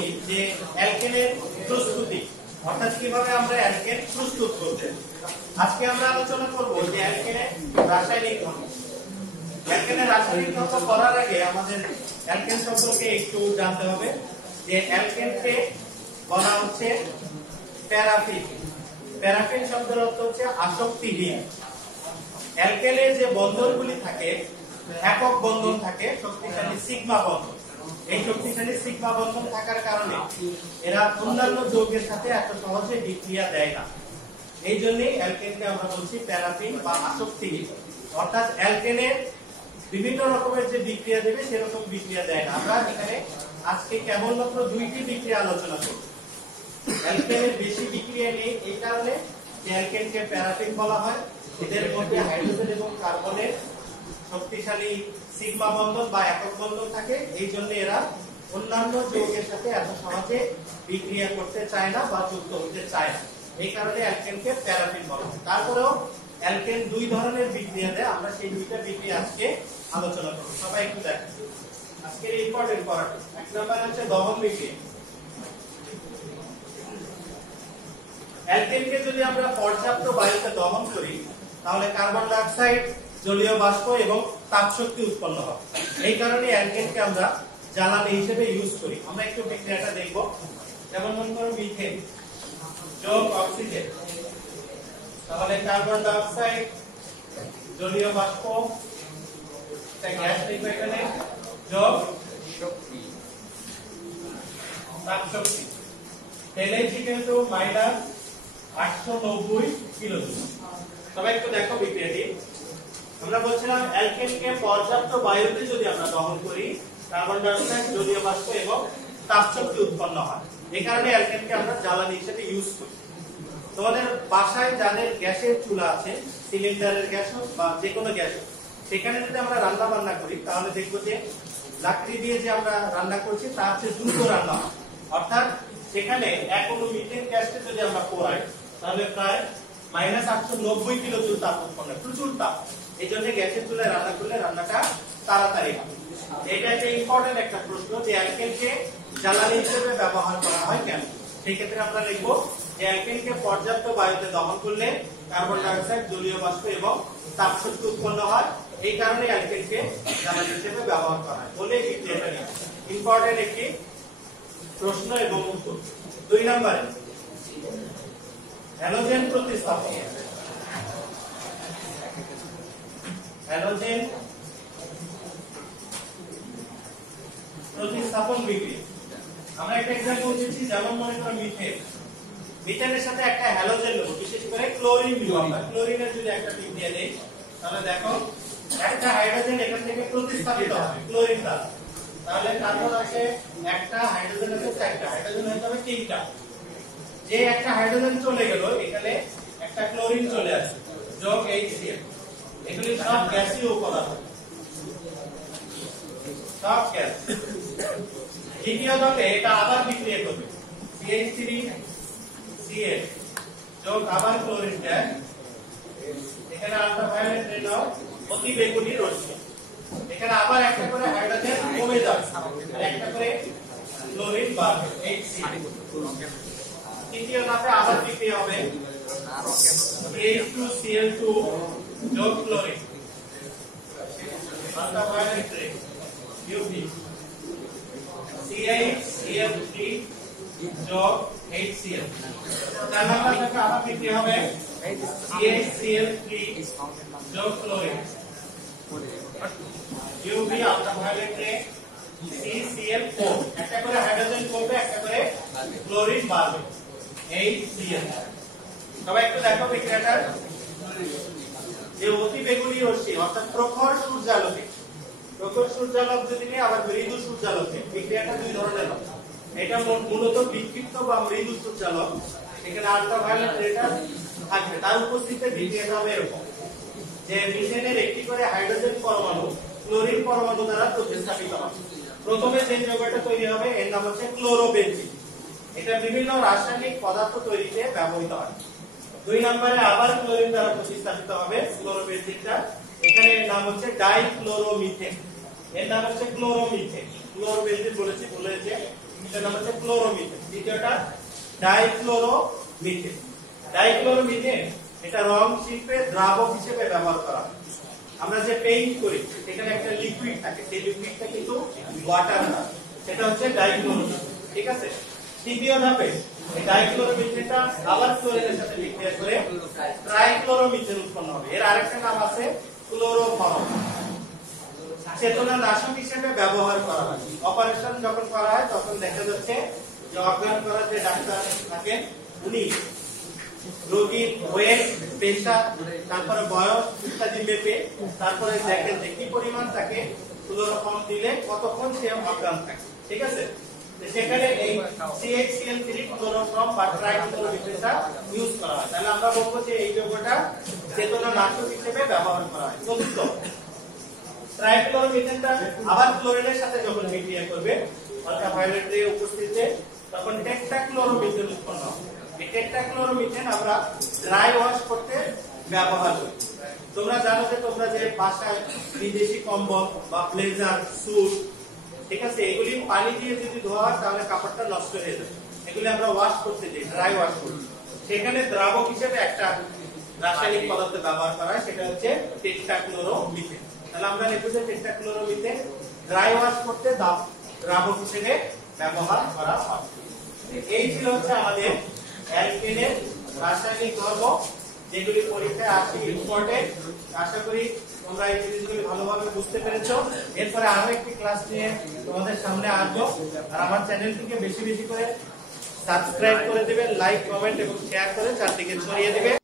বলছি যে অ্যালকেনের প্রস্তুতি, অর্থাৎ কিভাবে আমরা অ্যালকেন প্রস্তুত করতে। আজকে আমরা আলোচনা করব যে অ্যালকেনের রাসায়নিক ধর্ম। অ্যালকেনের রাসায়নিক ধর্ম করার আগে আমাদের অ্যালকেন সম্পর্কে একটু জানতে হবে যে অ্যালকেনকে বলা হচ্ছে প্যারাফিন। প্যারাফিন শব্দের অর্থ হচ্ছে আসক্তিহীন। অ্যালকেনের যে বন্ধনগুলি থাকে একক বন্ধন থাকে, শক্তিশালী সিগমা বন্ধন। এই শক্তিশালী সিগমা বন্ধন থাকার কারণে এরা অন্যান্য যৌগের সাথে এত সহজে বিক্রিয়া দেয় না। এই জন্যই অ্যালকেনকে আমরা বলছি প্যারাফিন বা আসক্তিহীন, অর্থাৎ অ্যালকেনের বিভিন্ন রকমের যে বিক্রিয়া দেবে সেরকম বিক্রিয়া দেয় না। আমরা এখানে আজকে কেবলমাত্র দুইটি বিক্রিয়া আলোচনা করব। অ্যালকেনের বেশি বিক্রিয়া নেই এই কারণে যে অ্যালকেনকে প্যারাফিন বলা হয়। এদের মধ্যে হাইড্রোজেন এবং কার্বনের শক্তিশালী সিগমা বন্ধন বা একক বন্ধন থাকে, এই জন্য এরা অন্যান্য যৌগের সাথে এত সহজে বিক্রিয়া করতে চায় না বা যুক্ত হতে চায় না। এই কারণে অ্যালকেনকে প্যারাফিন বলা হয়। তারপরেও অ্যালকেন দুই ধরনের বিক্রিয়া দেয়, আমরা সেই দুইটা বিক্রিয়া আজকে আলোচনা করব। সবাই একটু দেখেন আজকের ইম্পর্টেন্ট পয়েন্ট। এক নম্বর হচ্ছে দহন বিক্রিয়া। অ্যালকেনকে যদি আমরা পর্যাপ্ত বায়ুতে দহন করি তাহলে কার্বন ডাই অক্সাইড, জলীয় বাষ্প এবং তাপ শক্তি উৎপন্ন হয়। এই কারণে অ্যালকেনকে আমরা জ্বালানি হিসেবে ইউজ করি। আমরা একটু বিক্রিয়াটা দেখব। যেমন মনে করো মিথেন যোগ অক্সিজেন, তাহলে কার্বন ডাই অক্সাইড, জলীয় বাষ্প, গ্যাস লিখবে এখানে, যোগ শক্তি, তাপ শক্তি। LH কিন্তু -890 কিলোজুল। সবাই একটু দেখো বিক্রিয়াটি। আমরা বলছিলাম অ্যালকেনকে পর্যাপ্ত বায়ুতে যদি আমরা দহন করি কার্বন ডাই অক্সাইড, জলীয় বাষ্প এবং তাপ শক্তি উৎপন্ন হয়। এই কারণে অ্যালকেনকে আমরা জ্বালানি হিসেবে ইউজ করি। তোমাদের বাসায় যাদের গ্যাসের চুলা আছে, সিলিন্ডারের গ্যাস হোক বা যে কোনো গ্যাস হোক, সেখানে যদি আমরা রান্না বান্না করি তাহলে দেখবো যে লাকড়ি দিয়ে যে আমরা রান্না করছি তা হচ্ছে দ্রুত রান্না হয়। অর্থাৎ সেখানে এক অনু মিথেন গ্যাসকে যদি আমরা পোড়াই তাহলে প্রায় -890 কিলোজুল তাপ উৎপন্ন, প্রচুর তাপ। এই জন্য গ্যাসের চুলায় রান্না করলে রান্নাটা তাড়াতাড়ি হয়। এটা একটা ইম্পর্টেন্ট একটা প্রশ্ন যে অ্যালকেনকে জ্বালানি হিসেবে ব্যবহার করা হয় কেন। সেই ক্ষেত্রে আমরা লিখবো যে অ্যালকেনকে পর্যাপ্ত বায়ুতে দহন করলে কার্বন ডাই অক্সাইড, জলীয় বাষ্প এবং তাপ শক্তি উৎপন্ন হয়। এই কারণে অ্যালকেনকে জ্বালানি হিসেবে ব্যবহার করা হয় বলে এটা ইম্পর্টেন্ট একটি প্রশ্ন এবং উত্তর। 2 নম্বরে হ্যালোজেন প্রতিস্থাপন। হ্যালোজেন প্রতিস্থাপন বিক্রিয়া। আমরা একটা এক্সাম্পল দিচ্ছি, যেমন মনে করো মিথেন। মিথেনের সাথে একটা হ্যালোজেন নেব, বিশেষ করে ক্লোরিন নেব। আমরা ক্লোরিনের যদি একটা বিক্রিয়া দেই তাহলে দেখো একটা হাইড্রোজেন এখান থেকে প্রতিস্থাপিত হবে ক্লোরিন দ্বারা। তাহলে কার্বন আছে একটা, হাইড্রোজেন আছে চারটা, হাইড্রোজেন হয়ে যাবে 3টা। যে একটা হাইড্রোজেন চলে গেল এখানে একটা ক্লোরিন চলে আসে যোগ HCl। এগুলি সব গ্যাসীয় উপাদান, সব গ্যাস। দ্বিতীয় ধাপে এটা আবার বিক্রিয়া করবে, CH3Cl যোগ আবার ক্লোরিন গ্যাস। এখানে আল্ট্রাভায়োলেট রে নাও, অতি বেগুনি রশ্মি। এখানে আবার একটা করে হাইড্রোজেন কমে যাবে আর একটা করে ক্লোরিন বাড়বে, HCl। তৃতীয় ধাপে আবার বিক্রিয়া হবে, H2Cl2 যোগ ক্লোরিন, আল্ট্রাভায়োলেট রে UV, CH3 যোগ HCl। 4 নম্বর ধাপে আবার বিক্রিয়া হবে, CH3 যোগ ক্লোরিন, UV আল্ট্রাভায়োলেট রে, CCl4। একটা করে হাইড্রোজেন কমবে, একটা করে ক্লোরিন বাড়বে, HCl। সবাই একটু দেখো বিক্রিয়াটা। যে অতি বেগুনি রশ্মি অর্থাৎ প্রখর সূর্যালোকে, প্রখর সূর্যালোক যদি নিয়ে আবার মৃদু সূর্যালোকে, বিক্রিয়াটা দুই ধরনের হয়। এটা মূলত বিক্ষিপ্ত বা মৃদু সূর্যালোক, এখানে আল্ট্রাভায়োলেট রেটা থাকবে, তার উপস্থিতিতে বিক্রিয়াটা হবে এরকম যে মিথেনের একটি করে হাইড্রোজেন পরমাণু ক্লোরিন পরমাণু দ্বারা প্রতিস্থাপিত হবে। প্রথমে যে যৌগটা তৈরি হবে এর নাম হচ্ছে ক্লোরোবেনজিন। এটা বিভিন্ন রাসায়নিক পদার্থ তৈরিতে ব্যবহৃত হয়। 2 নম্বরে আবার ক্লোরিন দ্বারা প্রতিস্থাপিত হবে ক্লোরোবেনজিনটা। এখানে এর নাম হচ্ছে ডাইক্লোরোমিথেন, এর নাম হচ্ছে ক্লোরোমিথেন। ক্লোরোবেনজিন বলেছি, ভুলে যে এটার নাম হচ্ছে ক্লোরোমিথেন। দ্বিতীয়টা ডাইক্লোরোমিথেন। ডাইক্লোরোমিথেন এটা রং শিল্পে দ্রাবক হিসেবে ব্যবহার করা হয়। আমরা যে পেইন্ট করি সেখানে একটা লিকুইড থাকে, সেই লিকুইডটা কিন্তু ওয়াটার না, সেটা হচ্ছে ডাইক্লোরোমিথেন। ঠিক আছে। তৃতীয় ধাপে এই ডাইক্লোরোমিথেনটা আবার ক্লোরিনের সাথে বিক্রিয়া করে ট্রাইক্লোরোমিথেন উৎপন্ন হবে। এর আরেকটা নাম আছে ক্লোরোফর্ম। চেতনানাশক হিসেবে ব্যবহার করা হয়। অপারেশন যখন করা হয় তখন দেখা যাচ্ছে যে অজ্ঞান করার যে ডাক্তার থাকেন উনি রোগীর ওয়েট, প্রেশার, তারপরে বয়স ইত্যাদি মেপে তারপরে দেখেন যে কি পরিমাণ তাকে ক্লোরোফর্ম দিলে কতক্ষণ সে অজ্ঞান থাকে। ঠিক আছে। সেখানে এই CHCl3 ক্লোরোফর্ম বা ট্রাইক্লোরোমিথেনটা ইউজ করা হয়। তাহলে আমরা বলবো যে এই যৌগটা চেতনানাশক হিসেবে ব্যবহার করা হয়। চতুর্থ, ট্রাইক্লোরোমিথেনটা আবার ক্লোরিনের সাথে যখন বিক্রিয়া করবে আল্ট্রাভায়োলেট রে উপস্থিতিতে তখন টেট্রাক্লোরোমিথেন উৎপন্ন হবে। এই টেট্রাক্লোরোমিথেন আমরা ড্রাই ওয়াশ করতে ব্যবহার করি। তোমরা জানো যে তোমরা যে বাসায় বিদেশি কম্বল বা ব্লেজার, স্যুট, ঠিক আছে, এগুলি পানি দিয়ে যদি ধোয়া হয় তাহলে কাপড়টা নষ্ট হয়ে যায়। এগুলি আমরা ওয়াশ করতে দিই, ড্রাই ওয়াশ করি। সেখানে দ্রাবক হিসেবে একটা রাসায়নিক পদার্থ ব্যবহার করা হয়, সেটা হচ্ছে টেট্রাক্লোরোমিথেন। তাহলে আমরা লিখব যে টেট্রাক্লোরোমিথেন ড্রাই ওয়াশ করতে দ্রাবক হিসেবে ব্যবহার করা হয়। এই ছিল হচ্ছে আমাদের অ্যালকেনের রাসায়নিক ধর্ম, যেগুলি পরীক্ষায় আসে ইম্পর্টেন্ট। আশা করি তোমরা এই জিনিসগুলি ভালোভাবে বুঝতে পেরেছো। এরপরে আরো একটি ক্লাস নিয়ে তোমাদের সামনে আসবো। আর আমার চ্যানেলটিকে বেশি বেশি করে সাবস্ক্রাইব করে দিবেন, লাইক, কমেন্ট এবং শেয়ার করে চারদিকে ছড়িয়ে দিবেন।